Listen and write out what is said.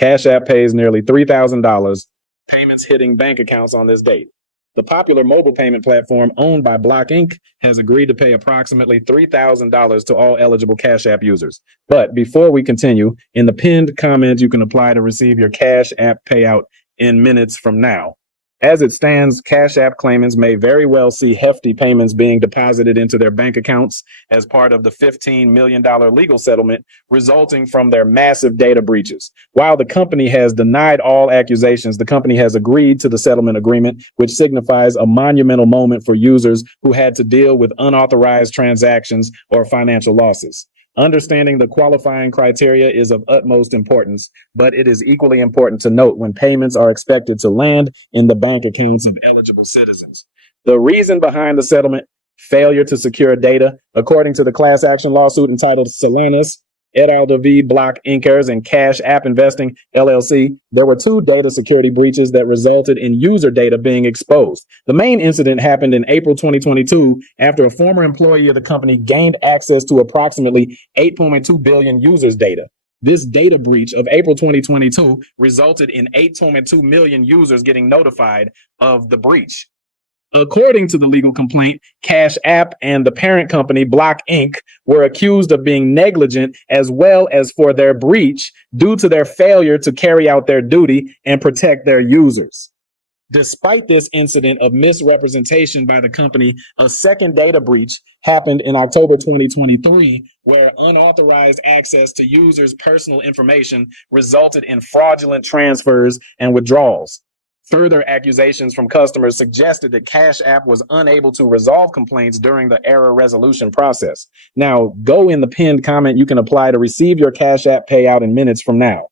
Cash App pays nearly $3,000, payments hitting bank accounts on this date. The popular mobile payment platform owned by Block Inc. has agreed to pay approximately $3,000 to all eligible Cash App users. But before we continue, in the pinned comment, you can apply to receive your Cash App payout in minutes from now. As it stands, Cash App claimants may very well see hefty payments being deposited into their bank accounts as part of the $15 million legal settlement resulting from their massive data breaches. While the company has denied all accusations, the company has agreed to the settlement agreement, which signifies a monumental moment for users who had to deal with unauthorized transactions or financial losses. Understanding the qualifying criteria is of utmost importance, but it is equally important to note when payments are expected to land in the bank accounts of eligible citizens. The reason behind the settlement: failure to secure data. According to the class action lawsuit entitled Solanas et al. V. Block Incers and Cash App Investing LLC, there were two data security breaches that resulted in user data being exposed. The main incident happened in April 2022 after a former employee of the company gained access to approximately 8.2 billion users' data. This data breach of April 2022 resulted in 8.2 million users getting notified of the breach. According to the legal complaint, Cash App and the parent company, Block Inc., were accused of being negligent as well as for their breach due to their failure to carry out their duty and protect their users. Despite this incident of misrepresentation by the company, a second data breach happened in October 2023, where unauthorized access to users' personal information resulted in fraudulent transfers and withdrawals. Further accusations from customers suggested that Cash App was unable to resolve complaints during the error resolution process. Now, go in the pinned comment. You can apply to receive your Cash App payout in minutes from now.